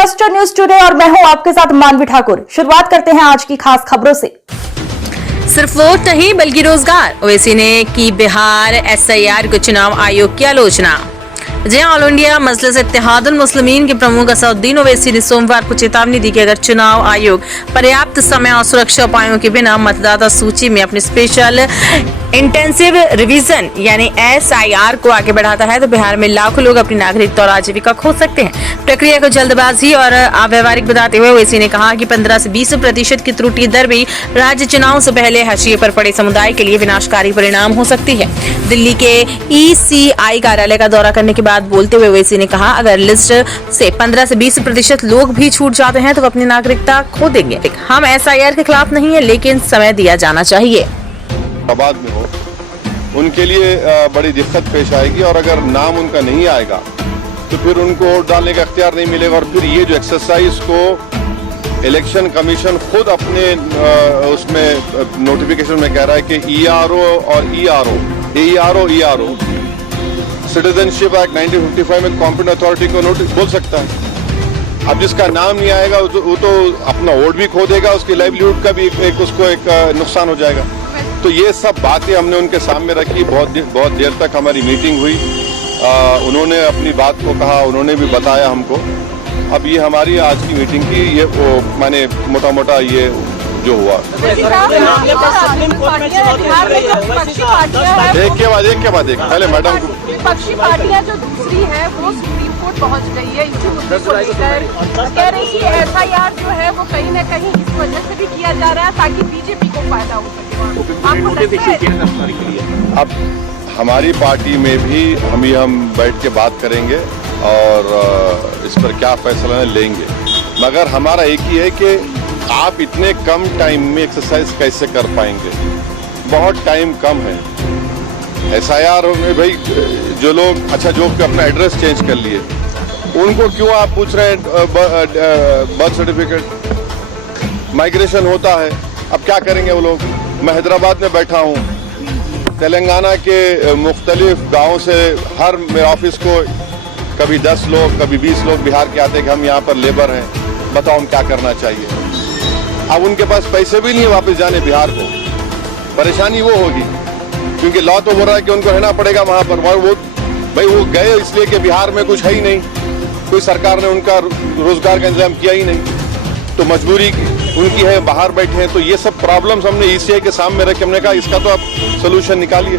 Cluster news today और मैं हूं आपके साथ मानवी ठाकुर। शुरुआत करते हैं आज की खास खबरों से। सिर्फ वोट नहीं बल्कि रोजगार, ओवैसी ने की बिहार एसआईआर को चुनाव आयोग की आलोचना। जहां ऑल इंडिया मजलिस इत्तेहादुल मुस्लिमीन के प्रमुख असदुद्दीन ओवैसी ने सोमवार को चेतावनी दी कि अगर चुनाव आयोग पर्याप्त समय और सुरक्षा उपायों के बिना मतदाता सूची में अपनी स्पेशल इंटेंसिव रिवीजन यानी एसआईआर को आगे बढ़ाता है तो बिहार में लाखों लोग अपनी नागरिकता और आजीविका खो सकते हैं। प्रक्रिया को जल्दबाजी और अव्यवहारिक बताते हुए ओवैसी ने कहा कि 15 से 20% की त्रुटि दर भी राज्य चुनाव से पहले हाशिए पर पड़े समुदाय के लिए विनाशकारी परिणाम हो सकती है। दिल्ली के ईसीआई कार्यालय का दौरा करने के बाद बोलते हुए ओवैसी ने कहा, अगर लिस्ट से 15 से 20% लोग भी छूट जाते हैं तो वो अपनी नागरिकता खो देंगे। हम एसआईआर के खिलाफ नहीं है, लेकिन समय दिया जाना चाहिए। बाद में हो उनके लिए बड़ी दिक्कत पेश आएगी और अगर नाम उनका नहीं आएगा तो फिर उनको वोट डालने का इख्तियार नहीं मिलेगा और फिर ये जो एक्सरसाइज को इलेक्शन कमीशन खुद अपने उसमें नोटिफिकेशन में कह रहा है कि ईआरओ और ईआरओ सिटीजनशिप एक्ट 1955 में कॉम्पिटेंट अथॉरिटी को नोटिस बोल सकता है। अब जिसका नाम नहीं आएगा वो तो अपना वोट भी खो देगा, उसकी लाइवलीहुड का भी उसको एक नुकसान हो जाएगा। तो ये सब बातें हमने उनके सामने रखी। बहुत देर तक हमारी मीटिंग हुई। उन्होंने अपनी बात को कहा, उन्होंने भी बताया हमको। अब ये हमारी आज की मीटिंग की ये माने मोटा मोटा ये जो हुआ एक के बाद पहले मैडम को विपक्षी पार्टियां जो दूसरी है वो सुप्रीम कोर्ट पहुंच गई है इस मुद्दे को लेकर, कह रही है एसआईआर जो है वो कहीं न कहीं इस वजह से भी किया जा रहा है ताकि बीजेपी को फायदा हो सके। अब हमारी पार्टी में भी हम बैठ के बात करेंगे और इस पर क्या फैसला लेंगे, मगर हमारा एक ही है कि आप इतने कम टाइम में एक्सरसाइज कैसे कर पाएंगे। बहुत टाइम कम है। एसआईआर में भाई जो लोग जो अपना एड्रेस चेंज कर लिए उनको क्यों आप पूछ रहे हैं बर्थ सर्टिफिकेट। माइग्रेशन होता है, अब क्या करेंगे वो लोग। मैं हैदराबाद में बैठा हूँ, तेलंगाना के मुख्तलिफ गाँव से हर मेरे ऑफिस को कभी 10 लोग कभी 20 लोग बिहार के आते कि हम यहाँ पर लेबर हैं, बताओ हम क्या करना चाहिए। अब उनके पास पैसे भी नहीं है वापस जाने बिहार को। परेशानी वो होगी क्योंकि लॉ तो बोल रहा है कि उनको रहना पड़ेगा वहां पर। वो गए इसलिए कि बिहार में कुछ है ही नहीं, कोई सरकार ने उनका रोजगार का इंतजाम किया ही नहीं, तो मजबूरी उनकी है, बाहर बैठे हैं। तो ये सब प्रॉब्लम्स हमने ईसीआई के सामने रखे, हमने कहा इसका तो आप सोल्यूशन निकालिए।